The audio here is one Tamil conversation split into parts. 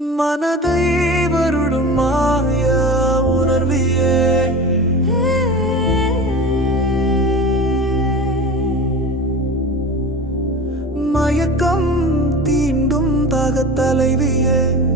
மனதை வருடும் மாய உணர்வியே. மயக்கம் தீண்டும் தகத்தலைவியே.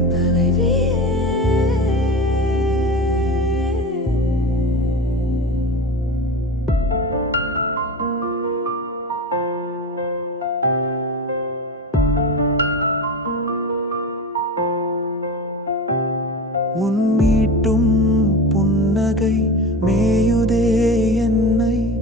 புன்னகை மேயுதே என்னை.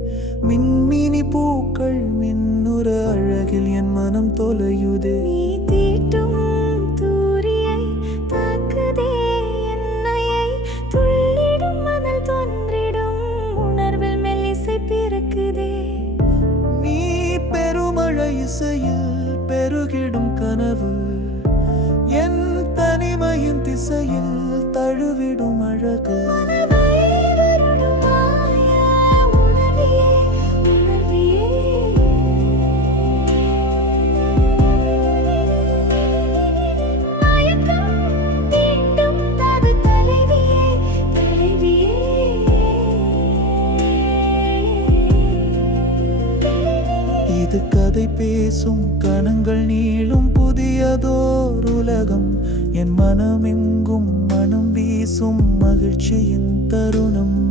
மின்மினி பூக்கள் மின்னுற அழகில் என் மனம் தொலையுதே. தீட்டும் தூரியை தாக்குதே என்னையை. துள்ளிடும் மணல் தோன்றிடும் உணர்வில் மெல்லிசை பிறக்குதே. நீ பெருமழை இசையில் பெருகிடும் கனவு. என் தனிமையின் திசையில் தழுவிடும் அழகு. கதை பேசும் கணங்கள் நீளும் புதியதோர் உலகம் என் மனமெங்கும் மனம் வீசும் மகிழ்ச்சியின் தருணம்.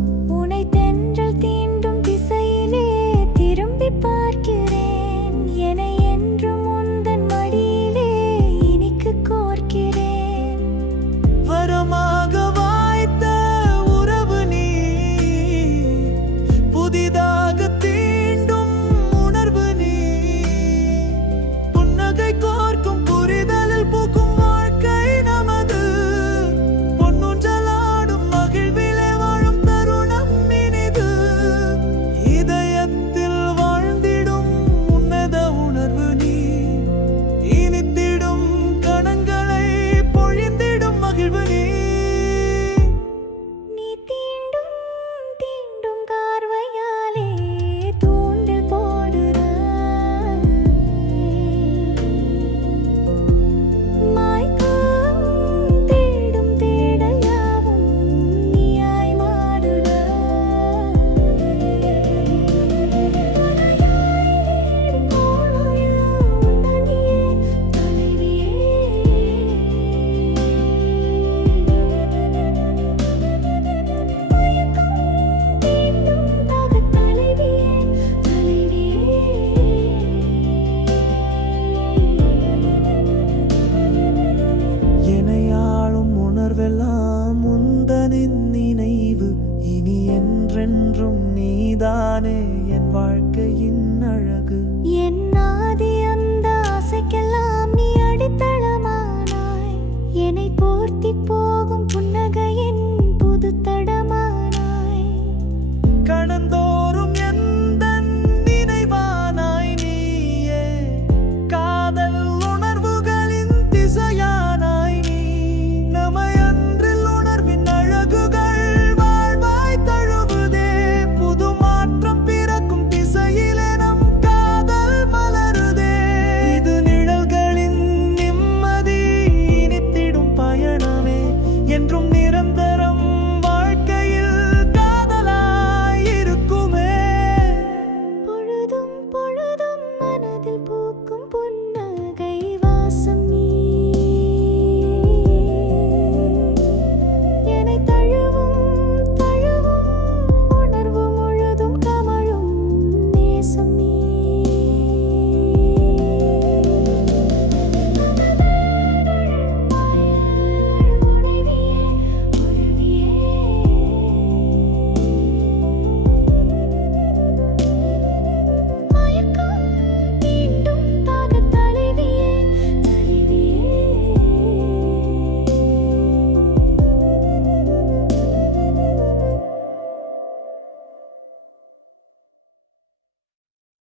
பூக்கும்